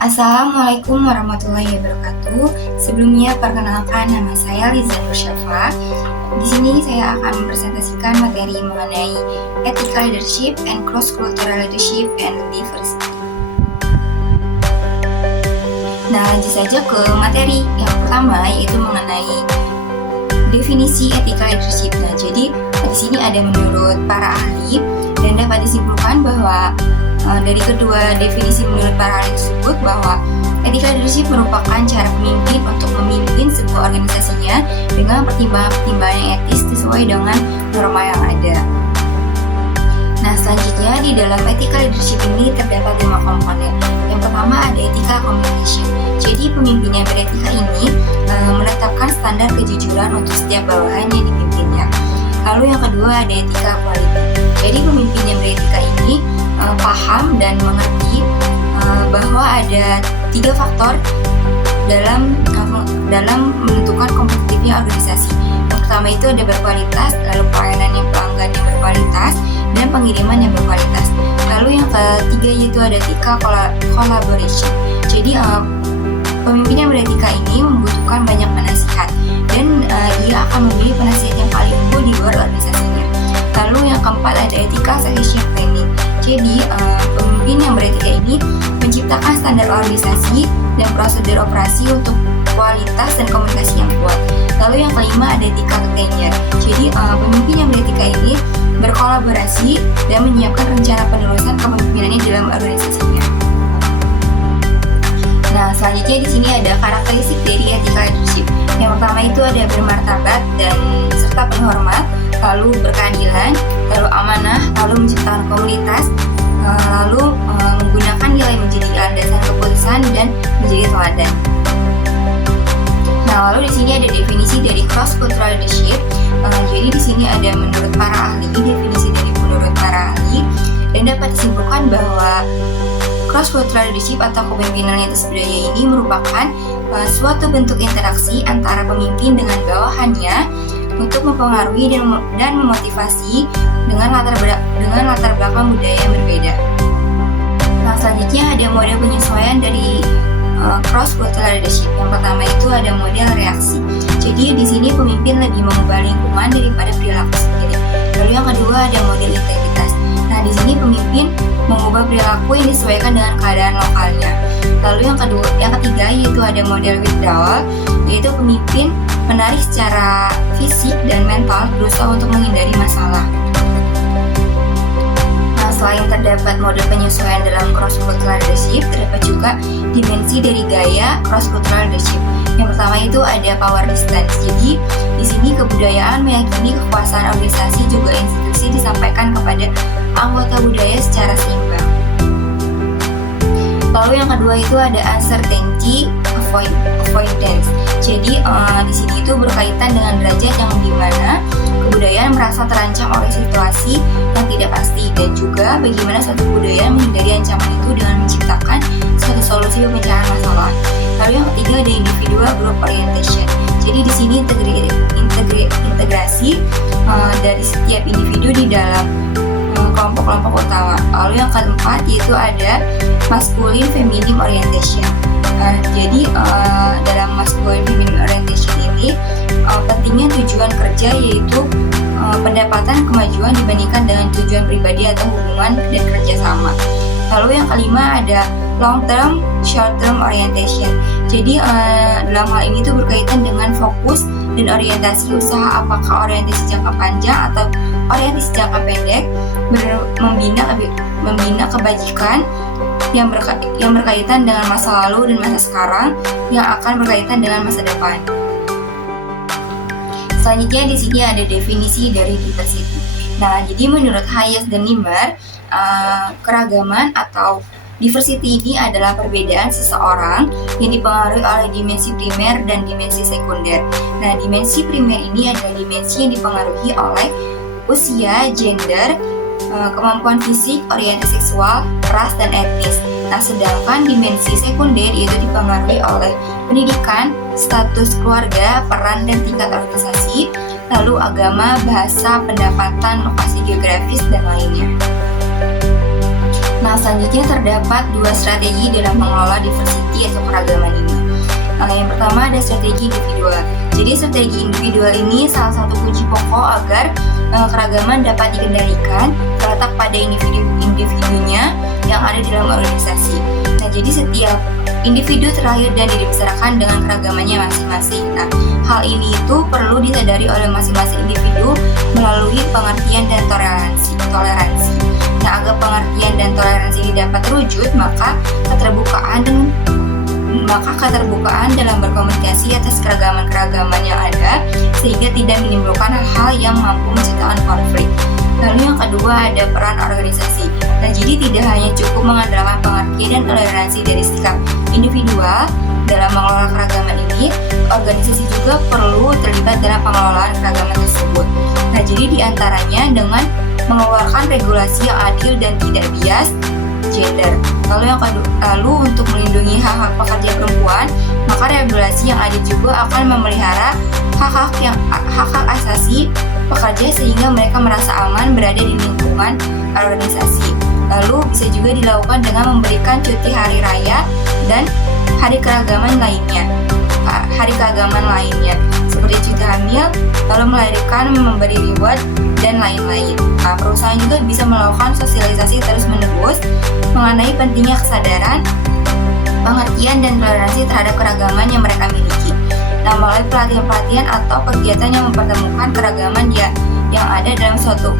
Assalamualaikum warahmatullahi wabarakatuh. Sebelumnya perkenalkan, nama saya Liza Nursyafa. Di sini saya akan mempresentasikan materi mengenai Ethical Leadership and Cross-Cultural Leadership and Diversity. Nah, lanjut saja ke materi yang pertama, yaitu mengenai definisi ethical leadership. Nah, jadi di sini ada menurut para ahli dan dapat disimpulkan bahwa dari kedua definisi menurut para ahli tersebut bahwa ethical leadership merupakan cara pemimpin untuk memimpin sebuah organisasinya dengan pertimbangan-pertimbangan yang etis sesuai dengan norma yang ada. Nah, selanjutnya di dalam ethical leadership ini terdapat 5 komponen. Yang pertama ada ethical communication. Jadi pemimpin yang beretika ini menetapkan standar kejujuran untuk setiap bawahan yang dipimpinnya. Lalu yang kedua ada ethical quality. Jadi pemimpin yang beretika ini paham dan mengerti bahwa ada 3 faktor dalam menentukan kompetitifnya organisasi. Yang pertama itu ada berkualitas, lalu pelayanan yang pelanggan yang berkualitas, dan pengiriman yang berkualitas. Lalu yang ketiga yaitu ada ethical collaboration. Jadi pemimpin yang beretika ini membutuhkan banyak penasihat dan ia akan memilih penasihat yang paling unggul di luar organisasinya. Lalu yang keempat ada ethical succession planning. Jadi pemimpin yang beretika ini menciptakan standar organisasi dan prosedur operasi untuk kualitas dan komunikasi yang kuat. Lalu yang kelima ada ethical tenure. Jadi pemimpin yang beretika ini berkolaborasi dan menyiapkan rencana penerusan kepemimpinannya dalam organisasinya. Nah, selanjutnya di sini ada karakteristik dari ethical leadership. Yang pertama itu ada bermartabat dan serta penghormat, lalu berkeadilan, lalu amanah, lalu menciptakan komunitas, lalu menggunakan nilai menjadi landasan keputusan dan menjadi teladan. Nah, lalu di sini ada definisi dari cross-cultural leadership. Jadi di sini ada menurut para ahli, definisi dari menurut para ahli, dan dapat disimpulkan bahwa cross-cultural leadership atau kepemimpinan lintas budaya ini merupakan suatu bentuk interaksi antara pemimpin dengan bawahannya untuk mempengaruhi dan memotivasi dengan latar belakang budaya yang berbeda. Nah, selanjutnya ada model penyesuaian dari cross-cultural leadership. Yang pertama itu ada model reaksi. Jadi di sini pemimpin lebih mengubah lingkungan daripada perilaku sendiri. Lalu yang kedua ada model integritas. Nah, di sini pemimpin mengubah perilaku yang disesuaikan dengan keadaan lokalnya. Lalu yang ketiga yaitu ada model withdrawal, yaitu pemimpin menarik secara fisik dan mental berusaha untuk menghindari masalah. Nah, selain terdapat model penyesuaian dalam cross-cultural leadership, terdapat juga dimensi dari gaya cross-cultural leadership. Yang pertama itu ada power distance. Jadi di sini kebudayaan meyakini kekuasaan organisasi juga institusi disampaikan kepada anggota budaya secara seimbang. Lalu yang kedua itu ada uncertainty avoidance. Jadi di sini itu berkaitan dengan derajat yang dimana kebudayaan merasa terancam oleh situasi yang tidak pasti, dan juga bagaimana suatu kebudayaan menghindari ancaman itu dengan menciptakan suatu solusi pemecahan masalah. Lalu yang ketiga ada individual group orientation. Jadi di sini integrasi dari setiap individu di dalam kelompok-kelompok utama. Lalu yang keempat yaitu ada masculine feminine orientation. Jadi dalam masculine feminine orientation ini pentingnya tujuan kerja yaitu pendapatan kemajuan dibandingkan dengan tujuan pribadi atau hubungan dan kerjasama. Lalu yang kelima ada long term short term orientation. Jadi dalam hal ini tuh berkaitan dengan fokus dan orientasi usaha, apakah orientasi jangka panjang atau orientasi jangka pendek, membina kebajikan yang berkaitan dengan masa lalu dan masa sekarang yang akan berkaitan dengan masa depan. Selanjutnya di sini ada definisi dari diversity. Nah, jadi menurut Hayes dan Nimmer, keragaman atau diversity ini adalah perbedaan seseorang yang dipengaruhi oleh dimensi primer dan dimensi sekunder. Nah, dimensi primer ini adalah dimensi yang dipengaruhi oleh usia, gender, kemampuan fisik, orientasi seksual, ras, dan etnis. Nah, sedangkan dimensi sekunder itu dipengaruhi oleh pendidikan, status keluarga, peran dan tingkat organisasi, lalu agama, bahasa, pendapatan, lokasi geografis, dan lainnya. Nah, Nah, selanjutnya terdapat dua strategi dalam mengelola diversity atau keragaman ini. Yang pertama ada strategi individual. Jadi strategi individual ini salah satu kunci pokok agar keragaman dapat dikendalikan terletak pada individunya yang ada dalam organisasi. Nah, jadi setiap individu terlahir dan dibesarkan dengan keragamannya masing-masing. Nah, hal ini itu perlu disadari oleh masing-masing individu melalui pengertian dan toleransi. Nah, agar pengertian dan toleransi ini dapat terwujud, maka keterbukaan dalam berkomunikasi atas keragaman yang ada sehingga tidak menimbulkan hal-hal yang mampu menciptakan konflik. Lalu yang kedua ada peran organisasi. Nah, jadi tidak hanya cukup mengandalkan pengertian dan toleransi dari sikap individual dalam mengelola keragaman ini, organisasi juga perlu terlibat dalam pengelolaan keragaman tersebut. Nah, jadi diantaranya dengan mengeluarkan regulasi yang adil dan tidak bias gender. Lalu untuk melindungi hak-hak pekerja perempuan, maka regulasi yang adil juga akan memelihara hak-hak asasi pekerja sehingga mereka merasa aman berada di lingkungan organisasi. Lalu bisa juga dilakukan dengan memberikan cuti hari raya dan hari keagamaan lainnya seperti cuti hamil, lalu melahirkan, memberi reward dan lain-lain. Nah, perusahaan juga bisa melakukan sosialisasi terus-menerus mengenai pentingnya kesadaran, pengertian dan toleransi terhadap keragaman yang mereka miliki. Nah, melalui pelatihan-pelatihan atau kegiatan yang mempertemukan keragaman yang ada dalam suatu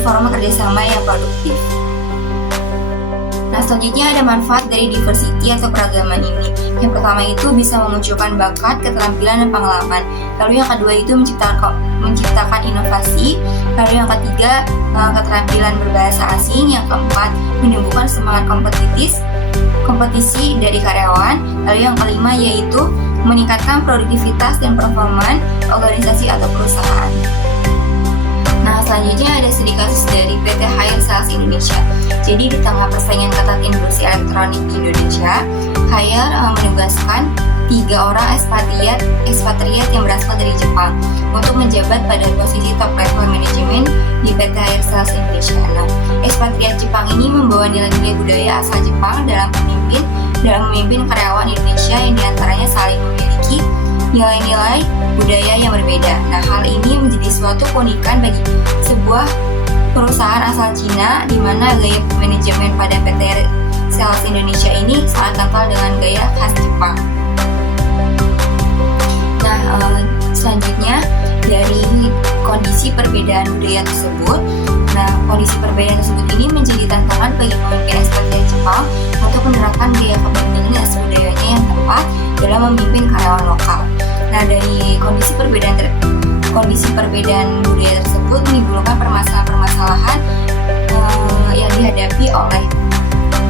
forma kerjasama yang produktif. Nah, selanjutnya ada manfaat dari diversity atau keragaman ini. Yang pertama itu bisa memunculkan bakat, keterampilan, dan pengalaman. Lalu yang kedua itu menciptakan inovasi. Lalu yang ketiga keterampilan berbahasa asing. Yang keempat menumbuhkan semangat kompetisi dari karyawan. Lalu yang kelima yaitu meningkatkan produktivitas dan performa organisasi atau perusahaan. Nah, selanjutnya ada studi kasus dari PT Haier Sales Indonesia. Jadi di tengah persaingan ketat industri elektronik di Indonesia, Haier menugaskan 3 orang ekspatriat yang berasal dari Jepang untuk menjabat pada posisi top level manajemen di PT Haier Sales Indonesia. Nah, ekspatriat Jepang ini membawa nilai-nilai budaya asal Jepang dalam memimpin karyawan Indonesia yang diantaranya saling memiliki nilai-nilai budaya yang berbeda. Nah, hal ini menjadi suatu keunikan bagi sebuah perusahaan asal Cina, di mana gaya manajemen pada PT Sales Indonesia ini sangat kental dengan gaya khas Jepang. Nah, selanjutnya dari kondisi perbedaan budaya tersebut. Nah, kondisi perbedaan tersebut ini menjadi tantangan bagi pemimpin ekspatriat Jepang untuk menerapkan gaya kepemimpinan dan budayanya yang tepat dalam memimpin karyawan lokal. Nah, dari kondisi perbedaan budaya tersebut menimbulkan permasalahan-permasalahan yang dihadapi oleh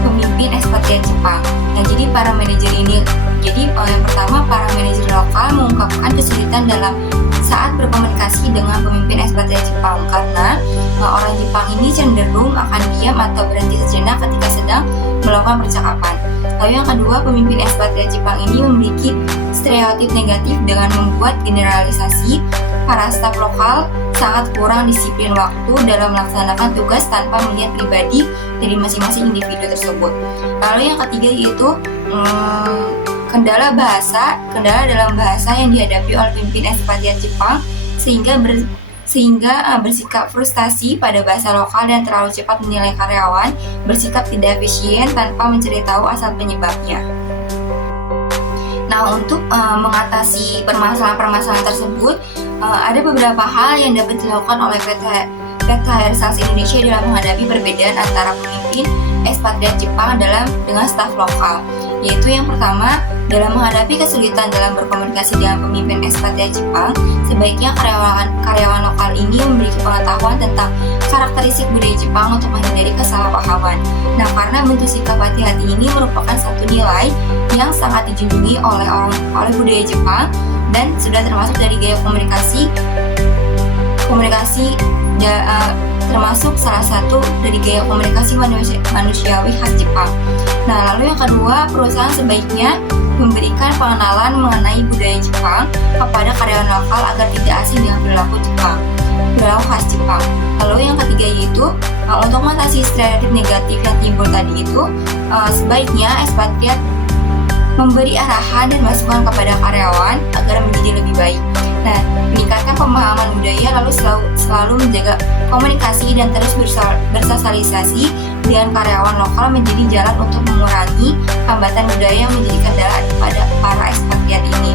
pemimpin ekspatriat Jepang. Nah, jadi yang pertama para manajer lokal mengungkapkan kesulitan dalam saat berkomunikasi dengan pemimpin ekspatriat Jepang karena orang Jepang ini cenderung akan diam atau berhenti sejenak ketika sedang melakukan percakapan. Lalu yang kedua, pemimpin ekspatriat Jepang ini memiliki stereotip negatif dengan membuat generalisasi para staf lokal sangat kurang disiplin waktu dalam melaksanakan tugas tanpa melihat pribadi dari masing-masing individu tersebut. Lalu yang ketiga yaitu kendala dalam bahasa yang dihadapi oleh pemimpin ekspatriat Jepang sehingga bersikap frustasi pada bahasa lokal dan terlalu cepat menilai karyawan, bersikap tidak efisien tanpa mencari tahu asal penyebabnya. Nah, untuk mengatasi permasalahan-permasalahan tersebut, ada beberapa hal yang dapat dilakukan oleh PT Haier Sales Indonesia dalam menghadapi perbedaan antara pemimpin ekspatriat Jepang dengan staf lokal. Yaitu yang pertama, dalam menghadapi kesulitan dalam berkomunikasi dengan pemimpin ekspatriat Jepang, sebaiknya karyawan lokal ini memiliki pengetahuan tentang karakteristik budaya Jepang untuk menghindari kesalahpahaman. Nah, karena bentuk sikap hati-hati ini merupakan satu nilai yang sangat dijunjungi oleh budaya Jepang dan sudah termasuk dari gaya komunikasi termasuk salah satu dari gaya komunikasi manusiawi khas Jepang. Nah, lalu yang kedua, perusahaan sebaiknya memberikan pengenalan mengenai budaya Jepang kepada karyawan lokal agar tidak asing dengan perilaku Jepang. perilaku khas Jepang. Lalu yang ketiga yaitu untuk mengatasi stereotip negatif yang timbul tadi itu, sebaiknya ekspatriat memberi arahan dan masukan kepada karyawan agar menjadi lebih baik. Nah, meningkatkan pemahaman budaya, lalu selalu menjaga komunikasi dan terus bersosialisasi dengan karyawan lokal menjadi jalan untuk mengurangi hambatan budaya yang menjadi kendala pada para ekspatriat ini.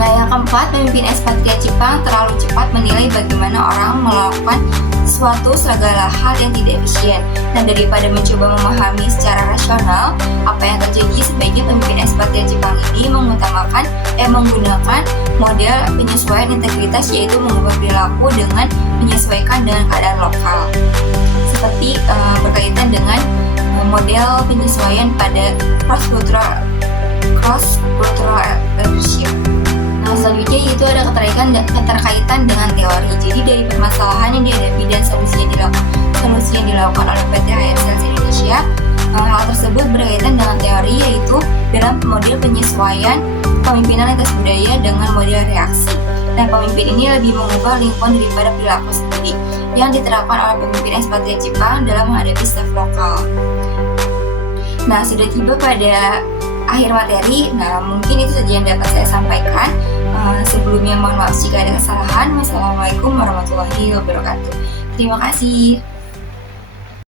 Nah, yang keempat, pemimpin ekspatriat Jepang terlalu cepat menilai bagaimana orang melakukan sesuatu segala hal yang tidak efisien. Dan daripada mencoba memahami secara rasional apa yang terjadi, sebaiknya pemimpin ekspatriat Jepang ini menggunakan model penyesuaian integritas, yaitu mengubah perilaku dengan menyesuaikan dengan keadaan lokal. Seperti berkaitan dengan model penyesuaian pada cross-cultural leadership. Nah, selanjutnya itu ada keterkaitan dengan teori. Jadi dari permasalahan yang dihadapi dan solusi yang dilakukan oleh PT HR Sales Indonesia, hal tersebut berkaitan dengan teori, yaitu dalam model penyesuaian pemimpinan lintas budaya dengan model reaksi. Nah, pemimpin ini lebih mengubah lingkungan daripada perilaku sendiri yang diterapkan oleh pemimpin ekspatriat Jepang dalam menghadapi staf lokal. Nah, sudah tiba pada akhir materi. Nah, mungkin itu saja yang dapat saya sampaikan. Sebelumnya mohon maaf jika ada kesalahan. Wassalamualaikum warahmatullahi wabarakatuh. Terima kasih.